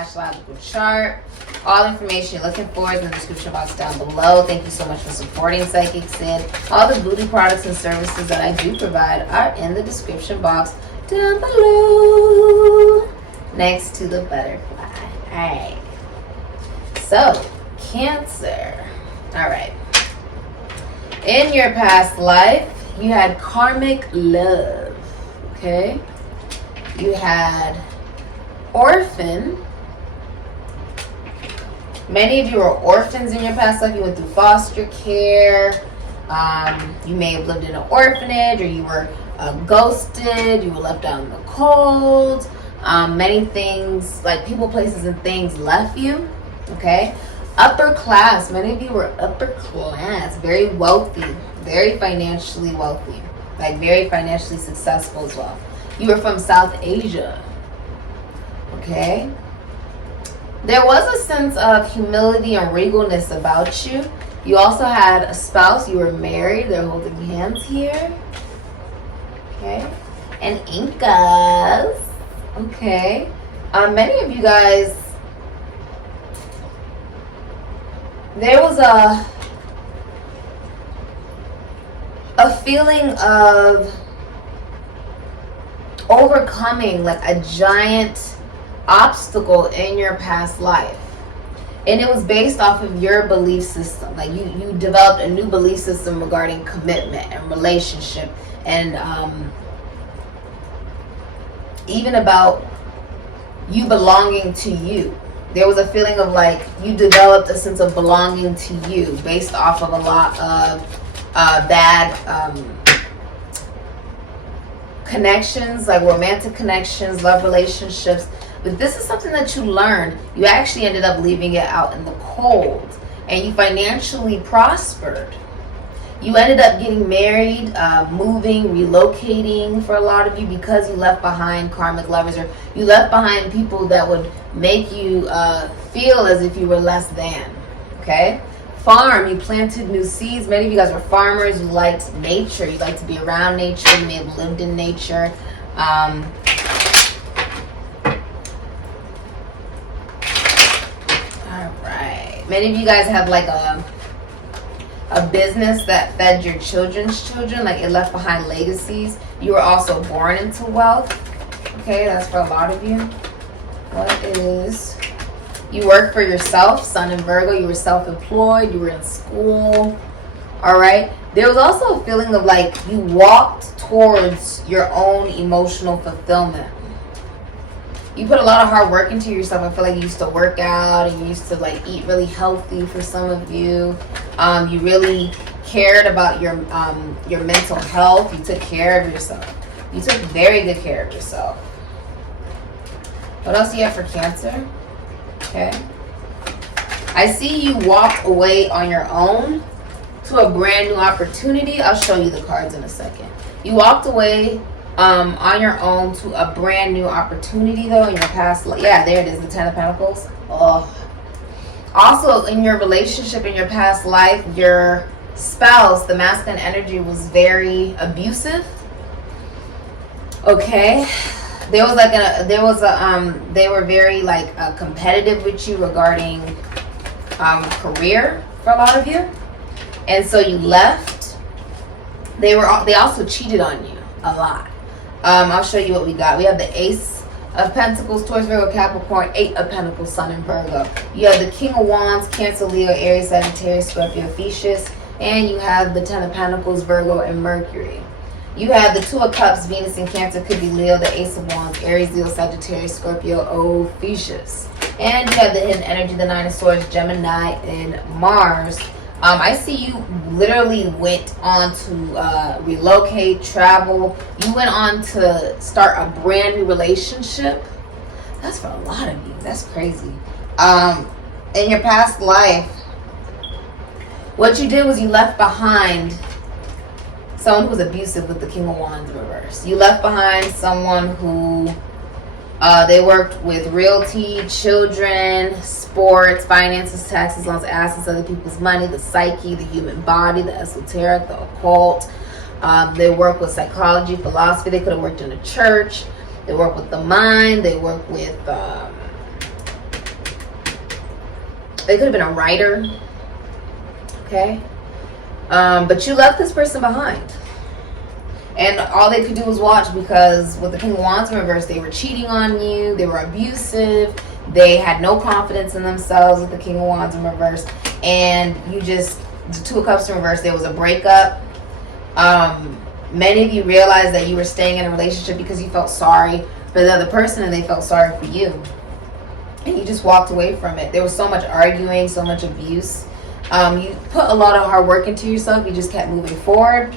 astrological chart. All information you're looking for is in the description box down below. Thank you so much for supporting Sikiksyd. All the VOODOO products and services that I do provide are in the description box down below, next to the butterfly. Alright. So, Cancer. Alright. In your past life, you had karmic love. Okay? You had orphan. Many of you are orphans in your past life. You went through foster care. You may have lived in an orphanage, or you were ghosted. You were left out in the cold. Many things, like people, places, and things left you. Okay? Upper class. Many of you were upper class. Very wealthy. Very financially wealthy. Like very financially successful as well. You were from South Asia. Okay? There was a sense of humility and regalness about you. You also had a spouse. You were married. They're holding hands here. Okay? And Incas. Okay. Many of you guys, there was a feeling of overcoming like a giant obstacle in your past life, and it was based off of your belief system. Like you developed a new belief system regarding commitment and relationship, and even about you belonging to you. There was a feeling of like you developed a sense of belonging to you based off of a lot of bad connections, like romantic connections, love relationships. But this is something that you learned. You actually ended up leaving it out in the cold, and you financially prospered. You ended up getting married, moving, relocating for a lot of you, because you left behind karmic lovers, or you left behind people that would make you feel as if you were less than. Okay? Farm, you planted new seeds. Many of you guys were farmers. You liked nature. You liked to be around nature. You may have lived in nature. Alright. Many of you guys have like a business that fed your children's children. Like it left behind legacies. You were also born into wealth. Okay, that's for a lot of you. What is... You work for yourself, Sun in Virgo. You were self-employed. You were in school. Alright. There was also a feeling of like you walked towards your own emotional fulfillment. You put a lot of hard work into yourself. I feel like you used to work out, and you used to like eat really healthy for some of you. You really cared about your mental health. You took care of yourself. You took very good care of yourself. What else do you have for Cancer? Okay. I see you walked away on your own to a brand new opportunity. I'll show you the cards in a second. You walked away on your own to a brand new opportunity, though, in your past life. Yeah, there it is, the Ten of Pentacles. Oh. Also, in your relationship, in your past life, your spouse, the masculine energy, was very abusive. Okay. There was like they were very like competitive with you regarding career for a lot of you, and so you left. They also cheated on you a lot. I'll show you what we got. We have the Ace of Pentacles, Taurus, Virgo, Capricorn, 8 of Pentacles, Sun in Virgo. You have the King of Wands, Cancer, Leo, Aries, Sagittarius, Scorpio, Pisces, and you have the 10 of Pentacles, Virgo, and Mercury. You have the 2 of Cups, Venus in Cancer, could be Leo, the Ace of Wands, Aries, Leo, Sagittarius, Scorpio, Pisces. And you have the hidden energy, the 9 of Swords, Gemini, and Mars. I see you literally went on to relocate, travel. You went on to start a brand new relationship. That's for a lot of you. That's crazy. In your past life, what you did was you left behind someone who was abusive with the King of Wands in reverse. You left behind someone who they worked with realty, children, sports, finances, taxes, loans, assets, other people's money, the psyche, the human body, the esoteric, the occult. They work with psychology, philosophy. They could have worked in a church. They work with the mind. They work with They could have been a writer. Okay. But you left this person behind. And all they could do was watch, because with the King of Wands in reverse, they were cheating on you. They were abusive. They had no confidence in themselves with the King of Wands in reverse. And you just, the Two of Cups in reverse, there was a breakup. Many of you realized that you were staying in a relationship because you felt sorry for the other person and they felt sorry for you. And you just walked away from it. There was so much arguing, so much abuse. You put a lot of hard work into yourself. You just kept moving forward.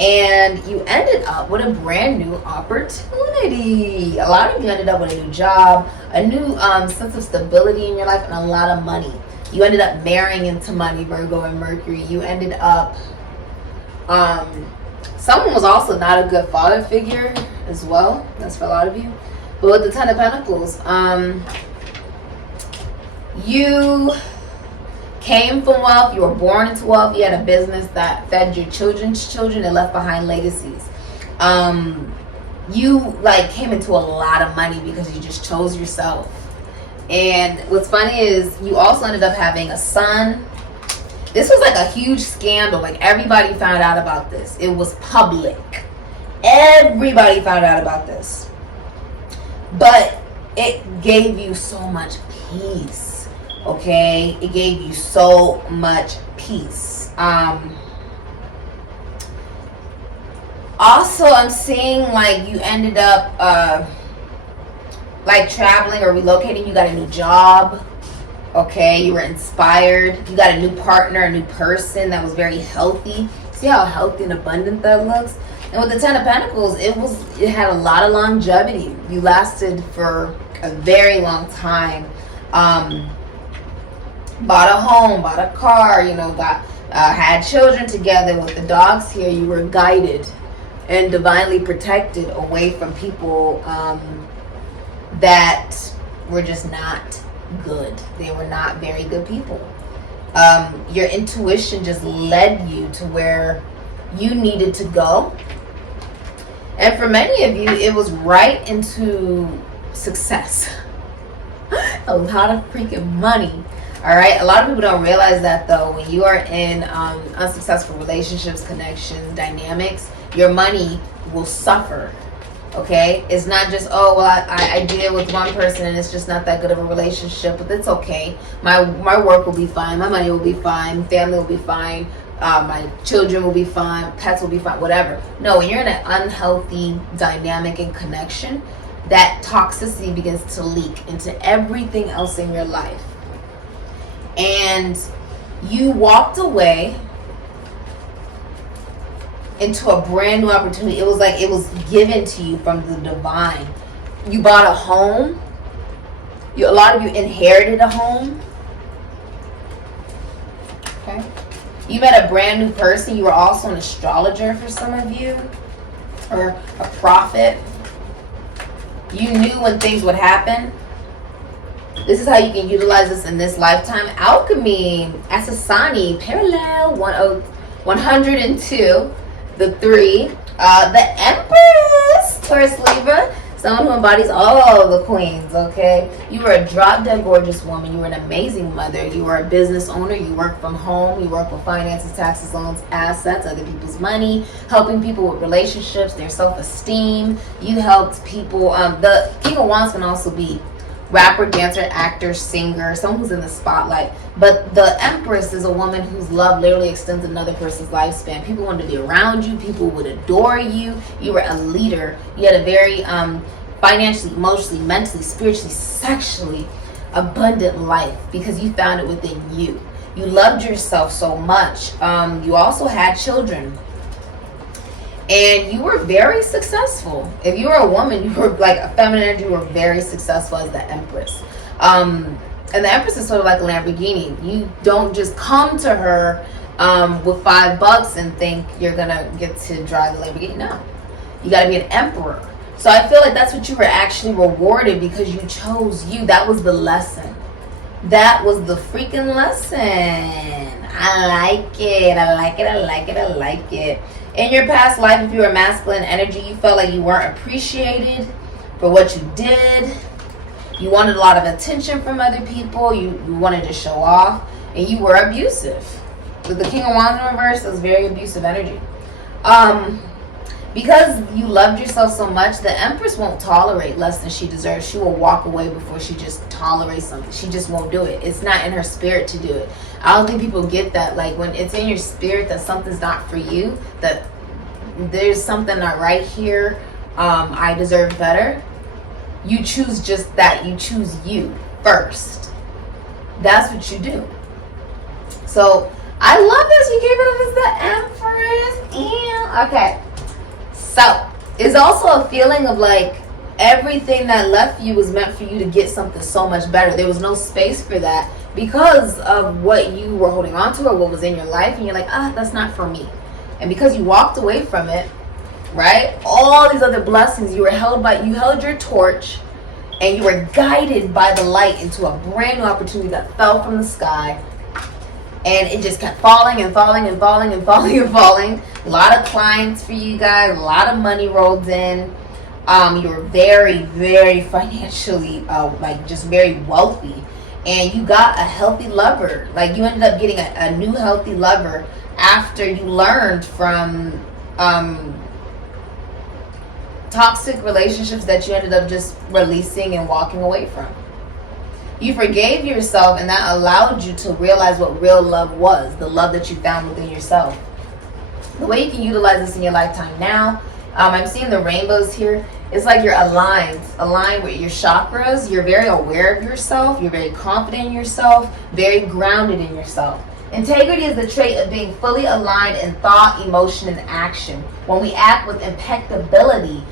And you ended up with a brand new opportunity. A lot of you ended up with a new job, a new sense of stability in your life, and a lot of money. You ended up marrying into money, Virgo and Mercury. You ended up, someone was also not a good father figure as well. That's for a lot of you. But with the Ten of Pentacles, you came from wealth, you were born into wealth, you had a business that fed your children's children and left behind legacies. You like came into a lot of money because you just chose yourself. And what's funny is you also ended up having a son. This was like a huge scandal. Like everybody found out about this. It was public. Everybody found out about this. But it gave you so much peace. Okay, it gave you so much peace. Also, I'm seeing like you ended up like traveling or relocating. You got a new job. Okay, you were inspired. You got a new partner, a new person that was very healthy. See how healthy and abundant that looks? And with the Ten of Pentacles, it had a lot of longevity. You lasted for a very long time. Bought a home, bought a car, you know, had children together. With the dogs here, you were guided and divinely protected away from people that were just not good. They were not very good people. Your intuition just led you to where you needed to go. And for many of you, it was right into success. A lot of freaking money. All right, a lot of people don't realize that though. When you are in unsuccessful relationships, connections, dynamics, your money will suffer. Okay, it's not just, oh well, I deal with one person and it's just not that good of a relationship, but that's okay. My work will be fine, my money will be fine, family will be fine, my children will be fine, pets will be fine, whatever. No, when you're in an unhealthy dynamic and connection, that toxicity begins to leak into everything else in your life. And you walked away into a brand new opportunity. It was like it was given to you from the divine. You bought a home. A lot of you inherited a home. Okay. You met a brand new person. You were also an astrologer for some of you, or a prophet. You knew when things would happen. This is how you can utilize this in this lifetime. Alchemy, Asasani, parallel 102, the 3, the Empress, Taurus Libra, someone who embodies all the queens, okay? You were a drop-dead gorgeous woman. You were an amazing mother. You were a business owner. You work from home. You work with finances, taxes, loans, assets, other people's money, helping people with relationships, their self-esteem. You helped people. The King of Wands can also be rapper, dancer, actor, singer, someone who's in the spotlight. But the Empress is a woman whose love literally extends another person's lifespan. People wanted to be around you. People would adore you. You were a leader. You had a very financially, emotionally, mentally, spiritually, sexually abundant life because you found it within you. You loved yourself so much. You also had children. And you were very successful. If you were a woman, you were like a feminine energy, you were very successful as the Empress. And the Empress is sort of like a Lamborghini. You don't just come to her with $5 and think you're gonna get to drive the Lamborghini. No, you gotta be an emperor. So I feel like that's what you were actually rewarded because you chose you. That was the lesson. That was the freaking lesson. I like it. I like it. I like it. I like it. In your past life, if you were masculine energy, you felt like you weren't appreciated for what you did. You wanted a lot of attention from other people. You wanted to show off, and you were abusive. With the King of Wands in reverse, that's very abusive energy. Because you loved yourself so much, the Empress won't tolerate less than she deserves. She will walk away before she just tolerates something. She just won't do it. It's not in her spirit to do it. I don't think people get that. Like, when it's in your spirit that something's not for you, that there's something not right here, I deserve better, you choose just that. You choose you first. That's what you do. So, I love this. You gave it up as the Empress. And, okay. So, it's also a feeling of like everything that left you was meant for you to get something so much better. There was no space for that because of what you were holding on to or what was in your life. And you're like, that's not for me. And because you walked away from it, right? All these other blessings, you held your torch and you were guided by the light into a brand new opportunity that fell from the sky. And it just kept falling and falling and falling and falling and falling. A lot of clients for you guys. A lot of money rolled in. You were very, very financially, just very wealthy. And you got a healthy lover. Like, you ended up getting a new healthy lover after you learned from toxic relationships that you ended up just releasing and walking away from. You forgave yourself, and that allowed you to realize what real love was, the love that you found within yourself. The way you can utilize this in your lifetime now, I'm seeing the rainbows here. It's like you're aligned with your chakras. You're very aware of yourself. You're very confident in yourself, very grounded in yourself. Integrity is the trait of being fully aligned in thought, emotion, and action. When we act with impeccability,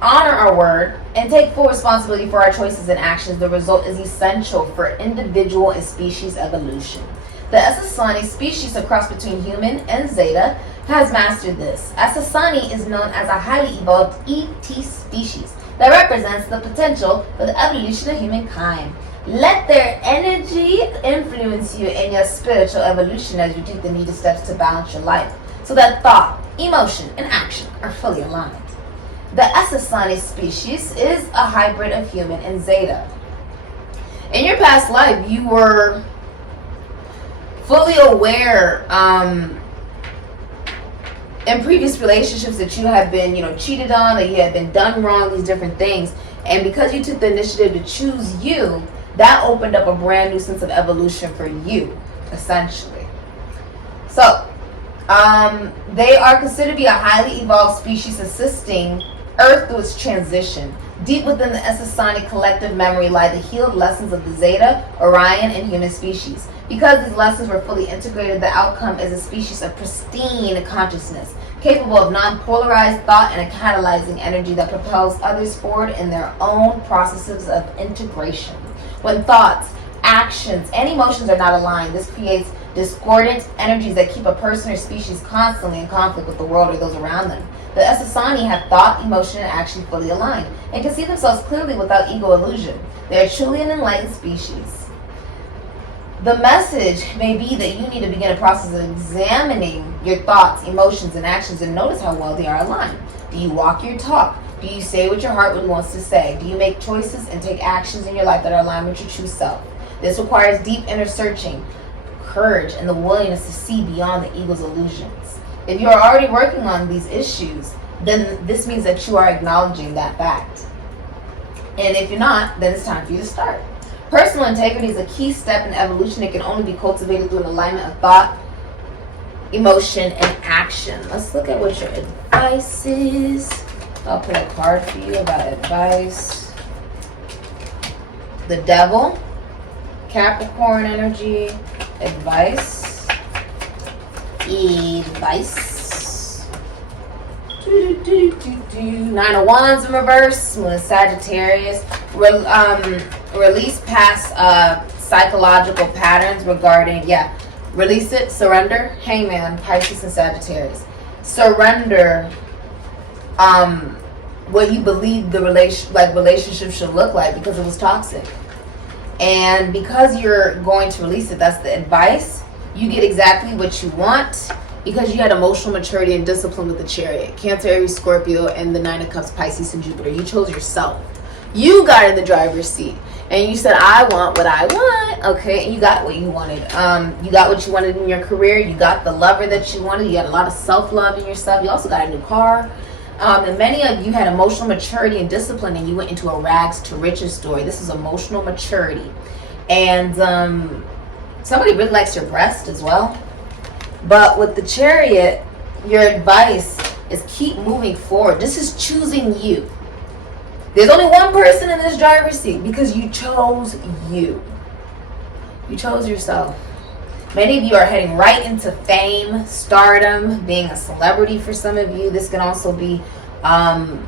honor our word, and take full responsibility for our choices and actions, the result is essential for individual and species evolution. The Essassani species, a cross between human and Zeta, has mastered this. Essassani is known as a highly evolved ET species that represents the potential for the evolution of humankind. Let their energy influence you in your spiritual evolution as you take the needed steps to balance your life, so that thought, emotion, and action are fully aligned. The Essassani species is a hybrid of human and Zeta. In your past life, you were fully aware in previous relationships that you have been, cheated on, or you have been done wrong, these different things. And because you took the initiative to choose you, that opened up a brand new sense of evolution for you, essentially. So, they are considered to be a highly evolved species assisting Earth through its transition. Deep within the Essassani collective memory lie the healed lessons of the Zeta, Orion, and human species. Because these lessons were fully integrated, the outcome is a species of pristine consciousness, capable of non-polarized thought and a catalyzing energy that propels others forward in their own processes of integration. When thoughts, actions, and emotions are not aligned, this creates discordant energies that keep a person or species constantly in conflict with the world or those around them. The Essassani have thought, emotion, and action fully aligned and can see themselves clearly without ego illusion. They are truly an enlightened species. The message may be that you need to begin a process of examining your thoughts, emotions, and actions and notice how well they are aligned. Do you walk your talk? Do you say what your heart really wants to say? Do you make choices and take actions in your life that are aligned with your true self? This requires deep inner searching, courage, and the willingness to see beyond the ego's illusions. If you are already working on these issues, then this means that you are acknowledging that fact. And if you're not, then it's time for you to start. Personal integrity is a key step in evolution. It can only be cultivated through an alignment of thought, emotion, and action. Let's look at what your advice is. I'll pull a card for you about advice. The Devil, Capricorn energy, advice. Nine of Wands in reverse, Moon Sagittarius. Release past psychological patterns regarding, release it, surrender. Hangman, Pisces and Sagittarius. Surrender what you believe the relationship should look like because it was toxic. And because you're going to release it, that's the advice. You get exactly what you want because you had emotional maturity and discipline with the Chariot. Cancer, Aries, Scorpio, and the Nine of Cups, Pisces, and Jupiter. You chose yourself. You got in the driver's seat. And you said, I want what I want. Okay, and you got what you wanted. You got what you wanted in your career. You got the lover that you wanted. You got a lot of self-love in yourself. You also got a new car. And many of you had emotional maturity and discipline, and you went into a rags to riches story. This is emotional maturity. And somebody really likes your breast as well. But with the Chariot, your advice is keep moving forward. This is choosing you. There's only one person in this driver's seat because you chose you. You chose yourself. Many of you are heading right into fame, stardom, being a celebrity for some of you. This can also be a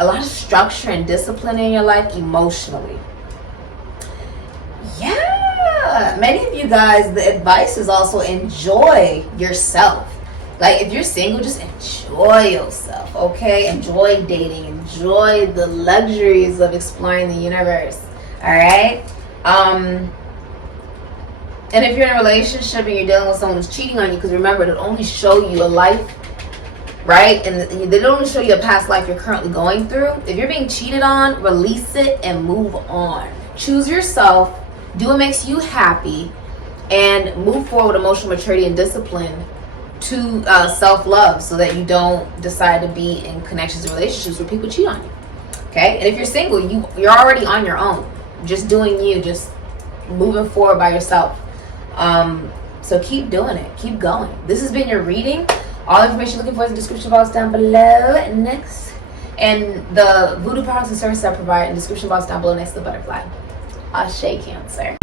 lot of structure and discipline in your life emotionally. Yeah. Many of you guys, the advice is also enjoy yourself. Like, if you're single, just enjoy yourself, okay? Enjoy dating. Enjoy the luxuries of exploring the universe, all right? And if you're in a relationship and you're dealing with someone who's cheating on you, because remember, it'll only show you a life, right? And they don't only show you a past life you're currently going through. If you're being cheated on, release it and move on. Choose yourself. Do what makes you happy. And move forward with emotional maturity and discipline to self-love, so that you don't decide to be in connections and relationships where people cheat on you. Okay? And if you're single, you're already on your own, just doing you, just moving forward by yourself. So keep doing it, keep going. This has been your reading. All information you're looking for is in the description box down below. Next, and the voodoo products and services I provide in the description box down below next to the butterfly. Ashe, Cancer.